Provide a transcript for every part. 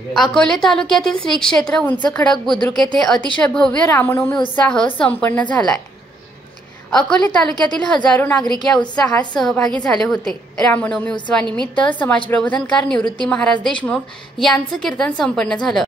अकोले तालुक्यातील श्री क्षेत्र उंचखडक बुद्रुक येथे अतिशय भव्य रामनवमी उत्साह संपन्न झालाय। अकोले तालुक्यातील हजारो नागरिक या उत्साहात सहभागी झाले होते। रामनवमी उत्सवानिमित्त समाज प्रबोधनकार निवृत्ती महाराज देशमुख यांचं कीर्तन संपन्न झालं।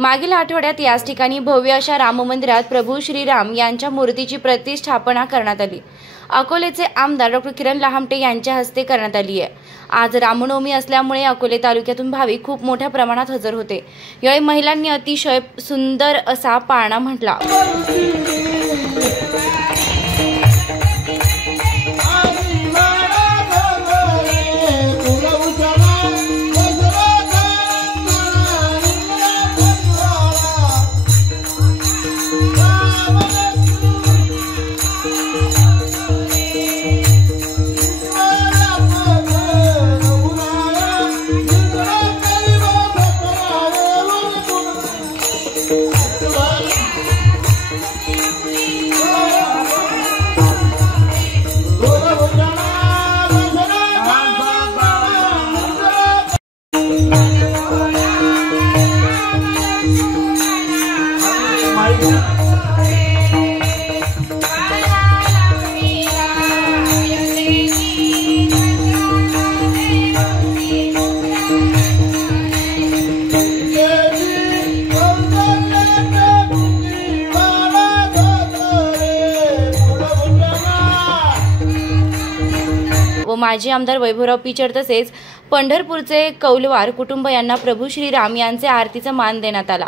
मागील आठवड्यात याच ठिकाणी भव्य अशा राम मंदिरात प्रभू श्रीराम यांच्या मूर्तीची प्रतिष्ठापना करण्यात आली। अकोलेचे आमदार डॉ. किरण लहामटे यांच्या हस्ते करण्यात आली आहे। आज रामनवमी असल्यामुळे अकोले तालुक्यातून भाविक खूप मोठ्या प्रमाणात हजर होते। यावेळी महिलांनी अतिशय सुंदर असा पाळणा म्हटला। व माजी आमदार वैभवराव पिचड तसेच पंढरपूरचे कौलवार कुटुंब यांना प्रभू श्रीराम यांचे आरतीचा मान देण्यात आला।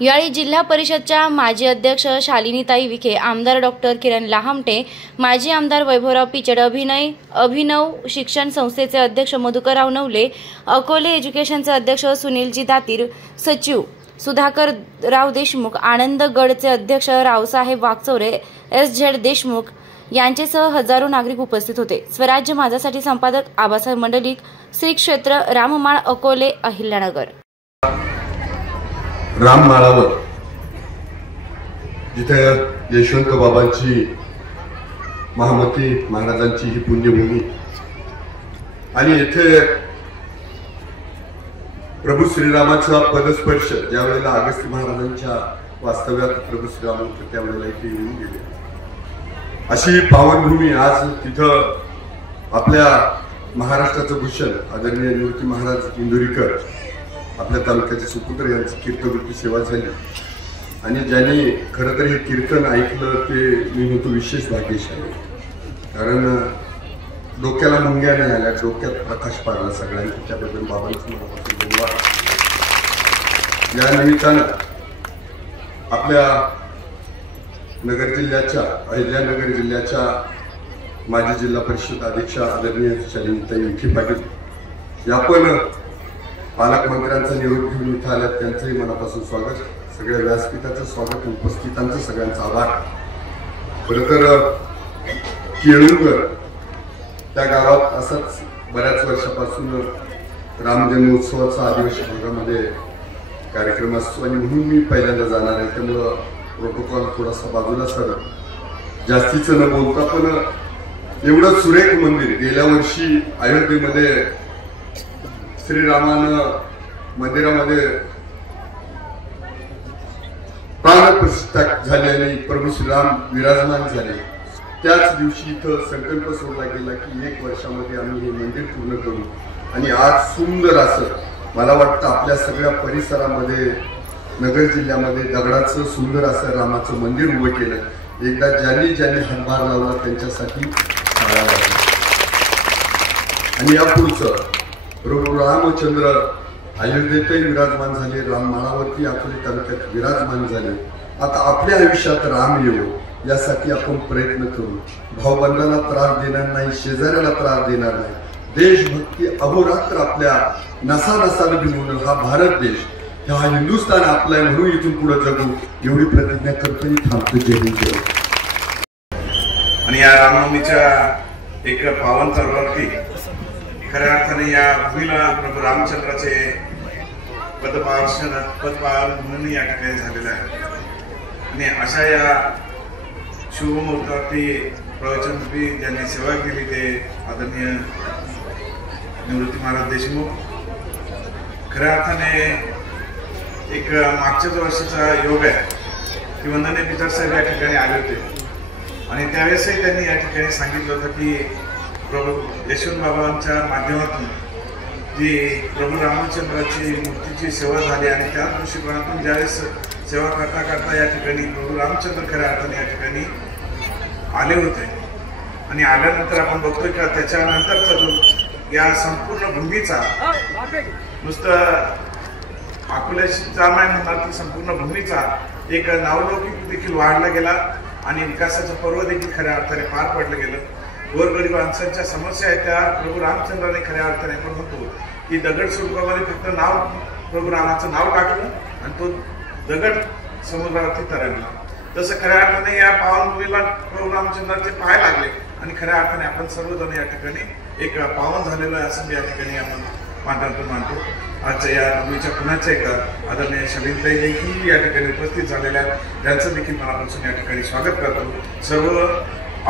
यावेळी जिल्हा परिषदच्या माजी अध्यक्ष शालिनीताई विखे, आमदार डॉ. किरण लहामटे, माजी आमदार वैभवराव पिचड, अभिनव शिक्षण संस्थेचे अध्यक्ष मधुकरराव नवले, अकोले एज्युकेशनचे अध्यक्ष सुनीलजी दातीर, सचिव सुधाकरराव देशमुख, आनंद गडचे अध्यक्ष रावसाहेब वागचौरे, SZ देशमुख यांच्यासह हजारो नागरिक उपस्थित होते। स्वराज्य माझासाठी संपादक आबासाहेब मंडलिक, श्री क्षेत्र राममाळ, अकोले, अहिल्यानगर। राममाळावर जिथे यशवंत बाबांची, महामती महाराजांची ही पुण्यभूमी आणि येथे प्रभू श्रीरामाचा पदस्पर्श ज्यावेळेला अगस्त्य महाराजांच्या वास्तव्यात प्रभू श्रीराम होते त्यावेळेला इथे येऊन गेले। अशी पावनभूमी आज तिथं आपल्या महाराष्ट्राचं भूषण आदरणीय निवृत्ती महाराज इंदुरीकर, आपल्या तालुक्याचे सुपुत्र यांची कीर्तवृत्ती सेवा झाली आणि ज्यांनी खरं तर हे कीर्तन ऐकलं ते मी म्हणतो विशेष भाग्यशाली, कारण डोक्याला मुंग्या नाही आल्या, डोक्यात प्रकाश पाडला सगळ्यांनी, त्याबद्दल बाबांचं मनापासून धन्यवाद। या निमित्तानं आपल्या नगर जिल्ह्याच्या, अहिल्यानगर जिल्ह्याच्या माजी जिल्हा परिषद अध्यक्षा आदरणीय शालिनीताई विखे पाटील या पण पालकमंत्र्यांचा निरोप घेऊन इथं आल्यात, त्यांचंही मनापासून स्वागत, सगळ्या व्यासपीठाचं स्वागत, उपस्थितांचं सगळ्यांचा आभार। खरं तर केळुंगर त्या गावात असाच बऱ्याच वर्षापासून राम जन्मोत्सवाचा आदिवासी भागामध्ये कार्यक्रम असतो आणि म्हणून मी पहिल्यांदा जाणार आहे, त्यामुळं प्रोटोकॉल थोडासा बाजूला सरळ, जास्तीचं न बोलता पण एवढं सुरेख मंदिर, गेल्या वर्षी अयोध्येमध्ये श्रीरामानं मंदिरामध्ये प्राणप्रतिष्ठा झाली आणि प्रभू श्रीराम विराजमान झाले, त्याच दिवशी इथं संकल्प सोडला गेला की 1 वर्षामध्ये आम्ही हे मंदिर पूर्ण करू आणि आज सुंदर असं, मला वाटतं आपल्या सगळ्या परिसरामध्ये नगर जिल्ह्यामध्ये दगडाचं सुंदर असं रामाचं मंदिर उभं केलं। एकदा ज्यांनी हातभार लावला त्यांच्यासाठी आणि या पुढचं प्रभू रामचंद्र अयोध्येतही विराजमान झाले, राममाळावरती अकोले तालुक्यात विराजमान झाले। आता आपल्या आयुष्यात राम येवो यासाठी आपण प्रयत्न करू, भावबंधाला त्रास देणार नाही, शेजाऱ्याला त्रास देणार नाही, देशभक्ती अहोरात्र आपल्या नसानसाने भिनवणं, हा भारत देश, हा हिंदुस्थान आपला आहे म्हणून इथून पुढे जगू एवढी प्रतिज्ञा करतो आणि थांबतो। जय हिंद। आणि या रामनवमीच्या एक पावन पर्वावरती खऱ्या अर्थाने या भूमीला प्रभू रामचंद्राचे पदपावन म्हणून या ठिकाणी झालेलं आहे। आणि अशा या शुभमुहूर्तावरती प्रवचनरूपी ज्यांनी सेवा केली ते आदरणीय निवृत्ती महाराज देशमुख खऱ्या अर्थाने एक मागच्याच वर्षीचा योग आहे की वंदनीय पिचड साहेब या ठिकाणी आले होते आणि त्यावेळेसही त्यांनी या ठिकाणी सांगितलं होतं की प्रभू यशवंत बाबांच्या माध्यमातून जी प्रभू रामचंद्राची मूर्तीची सेवा झाली आणि त्या दृष्टिकोनातून ज्यावेळेस सेवा करता करता या ठिकाणी प्रभू रामचंद्र खऱ्या अर्थाने या ठिकाणी आले होते आणि आल्यानंतर आपण बघतोय का त्याच्यानंतरचा जो या संपूर्ण भूमीचा नुसतं अकोल्याचा नाही म्हणणार की संपूर्ण भूमीचा एक नावलौकिक देखील वाढला गेला आणि विकासाचं पर्व देखील खऱ्या अर्थाने पार पडलं गेलं। गोरगरीब माणसांच्या समस्या आहेत त्या प्रभू रामचंद्राने खऱ्या अर्थाने आपण म्हणतो की दगड स्वरूपामध्ये फक्त नाव प्रभू रामाचं नाव टाकलं आणि तो दगड समुद्रावरती तरंगला। तसं खऱ्या अर्थाने या पावनभूमीला प्रभू रामचंद्राचे पाय लागले आणि खऱ्या अर्थाने आपण सर्वजण या ठिकाणी एक पावन झालेलं आहे असं या ठिकाणी आपण मानतो। आजच्या या भूमीच्या पुण्याच्या एका आदरणीय शबीनताई देखील या ठिकाणी उपस्थित झालेल्या त्यांचं देखील मनापासून या ठिकाणी स्वागत करतो। सर्व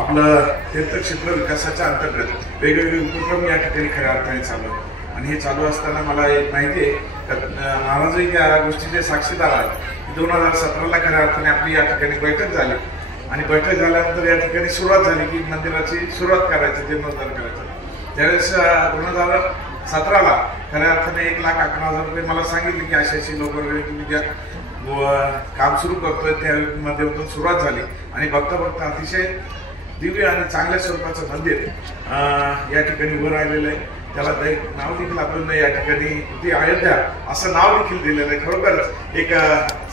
आपलं तीर्थक्षेत्र विकासाच्या अंतर्गत वेगवेगळे उपक्रम या ठिकाणी खऱ्या अर्थाने चालू आहे आणि हे चालू असताना मला एक माहिती आहे महाराजही त्या गोष्टीचे साक्षीदार आहेत। 2017ला खऱ्या अर्थाने आपली या ठिकाणी बैठक झाली आणि बैठक झाल्यानंतर या ठिकाणी सुरुवात झाली की मंदिराची सुरुवात करायची जीर्णोद्धार करायचं। त्यावेळेस 2017ला खऱ्या अर्थाने 1,11,000 रुपये मला सांगितले की अशी लोक तुम्ही ज्या काम सुरू करतोय त्या माध्यमातून सुरुवात झाली आणि बघता बघता अतिशय दिव्य आणि चांगल्या स्वरूपाचं मंदिर या ठिकाणी उभं राहिलेलं आहे। त्याला नाव देखील आपण या ठिकाणी ती अयोध्या असं नाव देखील दिलेलं आहे। खरोखरच एक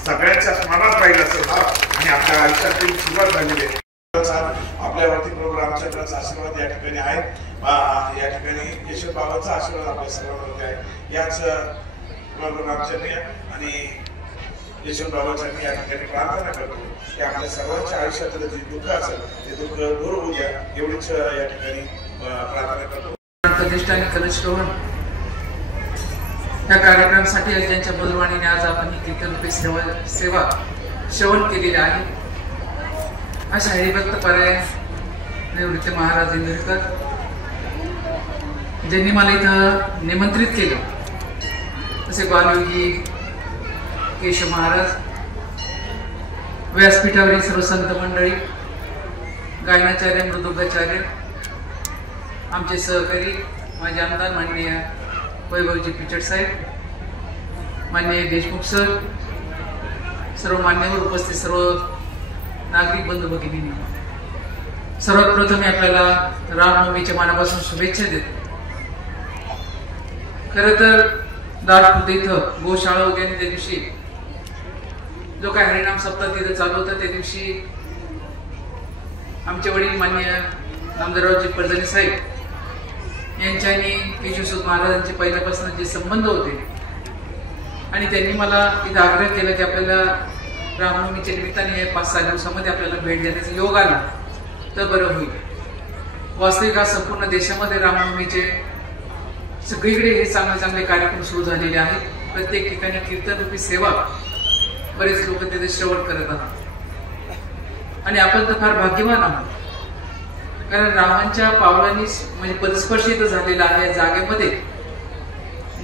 सगळ्यांच्या स्मरणात राहील असं नाव आणि आपल्या आयुष्यातील सुरुवात झालेली आहे। आपल्यावरती प्रभू रामचंद्राचा आशीर्वाद या ठिकाणी आहे। या ठिकाणी यशवंत बाबांचा आशीर्वाद आपल्या सर्वांवरती आहे। याच प्रभू रामचंद्र आणि यशवंत बाबांच्या मी या ठिकाणी प्रार्थना करतो की आपल्या सर्वांच्या आयुष्यातलं जे दुःख असेल ते दुःख दूर होऊ द्या एवढीच या ठिकाणी प्रार्थना करतो। प्रतिष्ठा आणि कलशरोहण या कार्यक्रमासाठी ज्यांच्या बोलवाणीने आज आपण ही कीर्तनरूपी सेवा श्रवण केलेली आहे। अशा हरिभक्त पर्याय निवृत्ती महाराज इंदुरीकर ज्यांनी मला इथं निमंत्रित केलं, तसे बालयोगी केशव महाराज, व्यासपीठावरील सर्व संत मंडळी, गायनाचार्य, मृदुंगाचार्य, आमचे सहकारी माझे आमदार माननीय वैभवजी पिचड साहेब, माननीय देशमुख सर, सर्व मान्यवर उपस्थित सर्व नागरिक बंधू भगिनींनी, सर्वात प्रथम आपल्याला रामनवमीच्या मनापासून शुभेच्छा देतो। खरं तर दाटपूर इथं गोशाळा होती आणि त्या दिवशी जो काय हरिनाम सप्ताह तिथं चालू होता त्या दिवशी आमचे वडील मान्य नामदाररावजी परजणे साहेब यांच्यानी केशवसूत महाराजांचे पहिल्यापासून जे संबंध होते आणि त्यांनी मला इथं आग्रह केला की आपल्याला रामनवमीच्या निमित्ताने 5-6 दिवसामध्ये आपल्याला भेट देण्याचा योग आला तर बरं होईल। वास्तविक आज संपूर्ण देशामध्ये रामनवमीचे सगळीकडे हे चांगले कार्यक्रम सुरू झालेले आहेत। प्रत्येक ठिकाणी कीर्तनरूपी सेवा बरेच लोक तिथे श्रवण करत आहात आणि आपण तर फार भाग्यवान आहोत कारण रामांच्या पावलांनी म्हणजे पदस्पर्शित झालेला आहे या जागेमध्ये।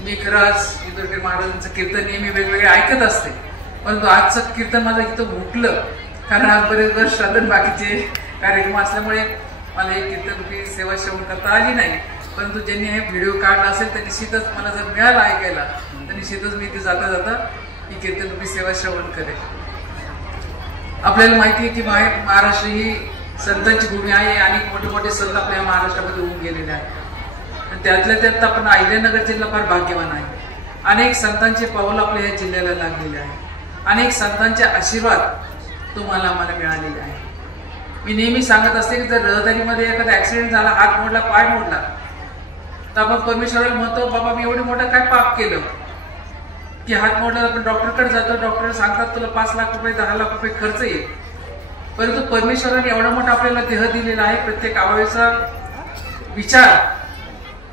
मी खरं आज इंदुरकर महाराजांचं कीर्तन नेहमी वेगवेगळे ऐकत असते, परंतु आजचं कीर्तन मला इथं भुकलं कारण आज बरेच वर्ष साधन बाकीचे कार्यक्रम असल्यामुळे मला हे कीर्तनरूपी सेवा श्रवण करता आली नाही। परंतु ज्यांनी हे व्हिडिओ काढला असेल तर निश्चितच मला जर मिळाला ऐकायला तर निश्चितच मी इथे जाता जाता ही कीर्तनरूपी सेवा श्रवण करेन। आपल्याला माहिती आहे की महाराष्ट्र ही संतांची भूमी आहे आणि मोठे मोठे संत आपल्या महाराष्ट्रामध्ये होऊन गेलेले आहेत आणि त्यातल्या त्यात आपण अहिल्यानगर जिल्हा फार भाग्यवान आहे। अनेक संतांचे पाऊल आपल्या या जिल्ह्याला लागलेले आहे, अनेक संतांचे आशीर्वाद तुम्हाला आम्हाला मिळालेले आहे। मी नेहमी सांगत असते की जर रहदारीमध्ये एखादा ऍक्सिडेंट झाला, हात मोडला, पाय मोडला तर आपण परमेश्वराला म्हणतो बाबा मी एवढं मोठं काय पाप केलं की हात मोडला, आपण डॉक्टरकडे जातो, डॉक्टर सांगतात तुला 5 लाख रुपये 10 लाख रुपये खर्च येईल परंतु परमेश्वराने एवढा मोठा आपल्याला देह दिलेला आहे, प्रत्येक अवयवाचा विचार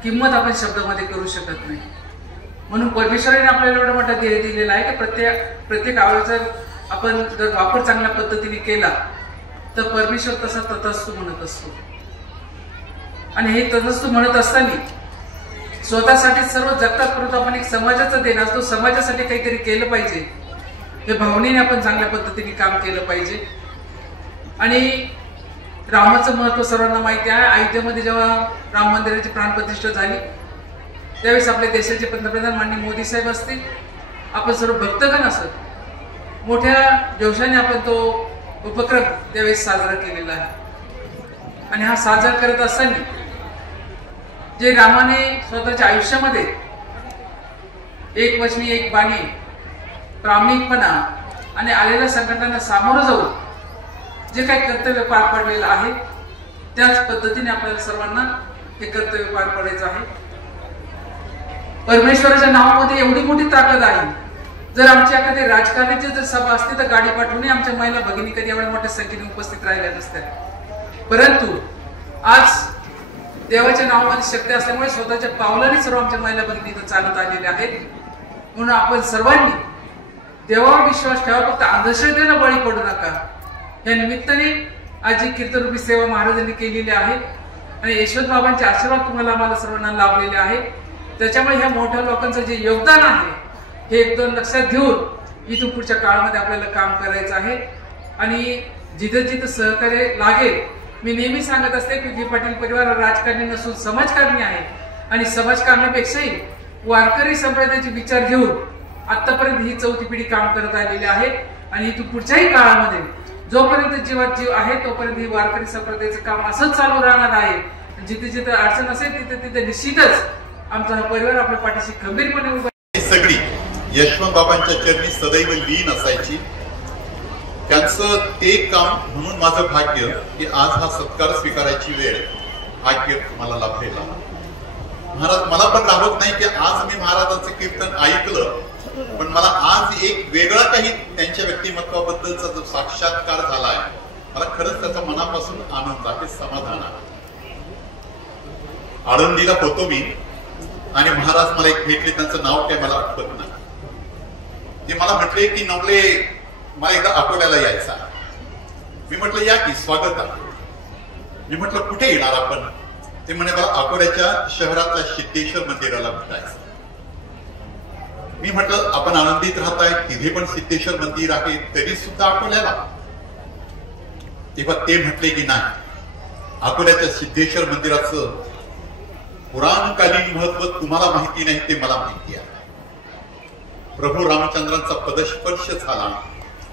किंमत आपण शब्दामध्ये करू शकत नाही. म्हणून परमेश्वराने आपल्याला एवढा मोठा देह दिलेला आहे की प्रत्येक अवयवाचा आपण जर वापर चांगल्या पद्धतीने केला तर परमेश्वर तसा तथास्तु म्हणत असतो. आणि हे तथास्तु म्हणत असताना स्वतःसाठी सर्व जगतात, परंतु आपण एक समाजाचा देण असतो, समाजासाठी काहीतरी केलं पाहिजे हे भावनेने आपण चांगल्या पद्धतीने काम केलं पाहिजे. आणि रामाचं महत्व सर्वांना माहिती आहे. अयोध्येमध्ये जेव्हा राम मंदिराची प्राणप्रतिष्ठा झाली त्यावेळेस आपल्या देशाचे पंतप्रधान माननीय मोदी साहेब असतील, आपण सर्व भक्तगण असत, मोठ्या जोशाने आपण तो उपक्रम त्यावेळेस साजरा केलेला आहे. आणि हा साजरा करत असताना जे रामाने स्वतःच्या आयुष्यामध्ये एक वचनी एक बाणी, प्रामाणिकपणा आणि आलेल्या संकटांना सामोरं जाऊन जे काही कर्तव्य पार पडलेलं आहे त्याच पद्धतीने आपल्याला सर्वांना हे कर्तव्य पार पडायचं आहे. परमेश्वराच्या नावामध्ये एवढी मोठी ताकद आहे. जर आमची एखादी राजकारणाची जर सभा असते तर गाडी पाठवून आमच्या महिला भगिनी कधी एवढ्या मोठ्या संख्येने उपस्थित राहिल्या नसत्या. परंतु आज देवाच्या नावामध्ये शक्ती असल्यामुळे स्वतःच्या पावलाने सर्व आमच्या महिला भगिनी इथं चालत आलेल्या आहेत. म्हणून आपण सर्वांनी देवावर विश्वास ठेवा, फक्त अंधश्रद्धेला बळी पडू नका. या निमित्ताने आज जी कीर्तनरूपी सेवा महाराजांनी केलेली आहे आणि यशवंत बाबांचे आशीर्वाद तुम्हाला आम्हाला सर्वांना लाभलेले आहे. त्याच्यामुळे ह्या मोठ्या लोकांचं जे योगदान आहे हे एक-दोन लक्षात घेऊन इथून पुढच्या काळामध्ये आपल्याला काम करायचं आहे. आणि जिथं जिथं सहकार्य लागेल, मी नेहमी सांगत असते की विखे पाटील परिवार राजकारणी नसून समाजकारणी आहे. आणि समाजकारणापेक्षाही वारकरी संप्रदायाचे विचार घेऊन आतापर्यंत ही चौथी पिढी काम करत आलेली आहे. आणि इथून पुढच्याही काळामध्ये जोपर्यंत जीवात जीव आहे तोपर्यंत ही वारकरी संप्रदायाचं काम असंच चालू राहणार आहे. जिथे जिथे अडचण असेल तिथे तिथे निश्चितच आमचा हा परिवार आपल्या पाठीशी खंबीरपणे उभा. सगळी यशवंत बाबांच्या चरणी सदैव लीन असायची. त्यांचं ते काम म्हणून माझं भाग्य की आज हा सत्कार स्वीकारायची वेळ भाग्य मला लाभलेला. महाराज मला पण लाभत नाही की आज मी महाराजांचं कीर्तन ऐकलं, पण मला आज एक वेगळा काही त्यांच्या व्यक्तिमत्वाबद्दलचा जो साक्षात्कार झालाय, मला खरंच त्याचा मनापासून आनंद आहे, समाधान आहे. आळंदीला होतो मी आणि महाराज मला एक भेटले, त्यांचं नाव काय मला आठवत नाही. ते मला म्हटले की नवले मला एकदा अकोल्याला यायचा. मी म्हटलं या की, स्वागत आहे. मी म्हटलं कुठे येणार आपण? ते म्हणे मला अकोल्याच्या शहरातल्या सिद्धेश्वर मंदिराला भेटायचं. मी म्हटलं आपण आनंदीत राहताय, तिथे पण सिद्धेश्वर मंदिर आहे, तरी सुद्धा अकोल्याला? तेव्हा ते म्हटले की नाही, अकोल्याच्या सिद्धेश्वर मंदिराचं पुराणकालीन महत्व तुम्हाला माहिती नाही, ते मला माहिती आहे. प्रभू रामचंद्रांचा पदस्पर्श झाला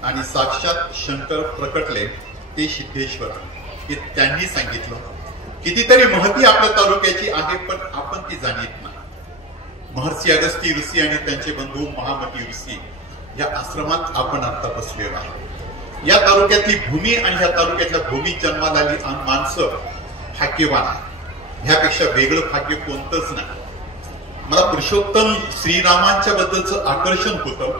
आणि साक्षात शंकर प्रकटले ते सिद्धेश्वर. हे त्यांनी सांगितलं. कितीतरी महती आपल्या तालुक्याची आहे पण आपण ती जाणीत नाही. महर्षी अगस्ती ऋषी आणि त्यांचे बंधू महामती ऋषी या आश्रमात आपण आता बसलेलो आहोत. या तालुक्यातली भूमी आणि ह्या तालुक्यातल्या भूमीत जन्माला आली माणसं भाग्यवान आहे. ह्यापेक्षा वेगळं भाग्य कोणतंच नाही. मला पुरुषोत्तम श्रीरामांच्या बद्दलचं आकर्षण होतं.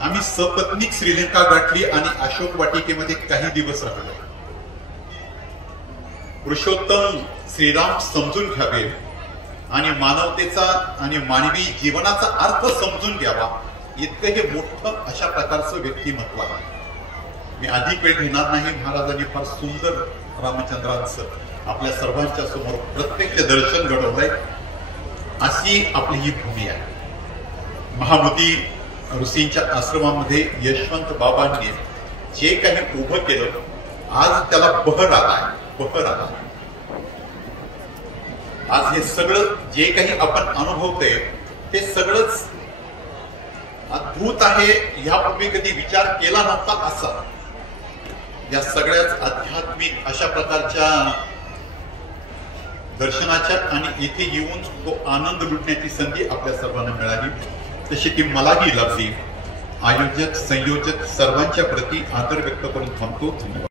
आम्ही सपत्नीक श्रीलंका गाठली आणि अशोक वाटिकेमध्ये काही दिवस राहिलो. पुरुषोत्तम श्रीराम समजून घ्यावे आणि मानवतेचा आणि मानवी जीवनाचा अर्थ समजून घ्यावा, इतकं हे मोठं अशा प्रकारचं व्यक्तिमत्व आहे. मी अधिक वेळ घेणार नाही. महाराजांनी फार सुंदर रामचंद्रांचं आपल्या सर्वांच्या समोर प्रत्यक्ष दर्शन घडवलंय. अशी आपली ही भूमी आहे. महामती ऋषींच्या आश्रमामध्ये यशवंत बाबांनी जे काही उभं केलं, आज त्याला बहर आलाय, बहर आला. आज हे सगळं जे काही आपण अनुभवतोय ते सगळंच अद्भुत आहे. यापूर्वी कधी विचार केला नव्हता असा. या सगळ्याच आध्यात्मिक अशा प्रकारच्या दर्शनाच्या आणि इथे येऊन तो आनंद लुटण्याची संधी आपल्या सर्वांना मिळाली, तशी ती मलाही लाभली. आयोजक संयोजक सर्वांच्या प्रती आदर व्यक्त करून थांबतो. धन्यवाद.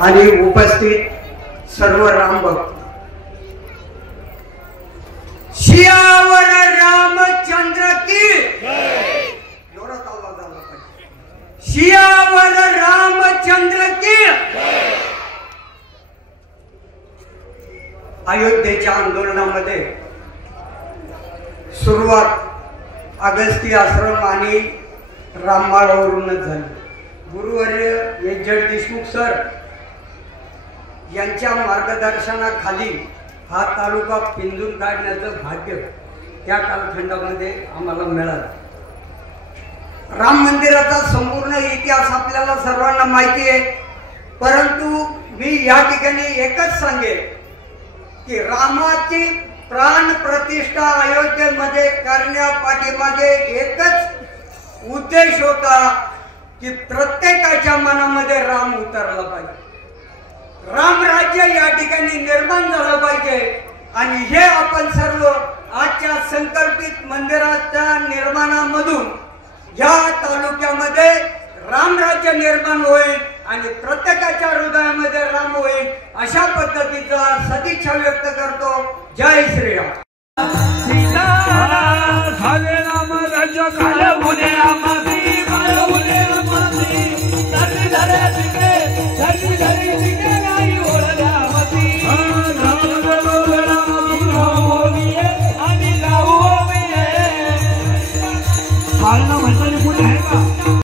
आणि उपस्थित सर्व रामभक्त, सियावर रामचंद्र की, जोरात आवाज आला पाहिजे. सियावर रामचंद्र की। अयोध्येच्या आंदोलनामध्ये सुरुवात अगस्ती आश्रम आणि राममाळावरूनच झाली. गुरुवर्य एच झेड देशमुख सर यांच्या मार्गदर्शनाखाली हा तालुका पिंजून काढण्याचं भाग्य त्या कालखंडामध्ये आम्हाला मिळालं. राम मंदिराचा संपूर्ण इतिहास आपल्याला सर्वांना माहिती आहे, परंतु मी या ठिकाणी एकच सांगेन की रामाची प्राण प्रतिष्ठा अयोध्येमध्ये करण्यापाठीमागे एकच उद्देश होता की प्रत्येकाच्या मनामध्ये राम उतरला पाहिजे, राम राज्य या ठिकाणी निर्माण झालं पाहिजे. आणि हे आपण सर्व आजच्या संकल्पित मंदिराच्या निर्माणामधून या तालुक्यामध्ये राम राज्य निर्माण होईल आणि प्रत्येकाच्या हृदयामध्ये राम होईल, अशा पद्धतीचा सदिच्छा व्यक्त करतो. जय श्रीराम.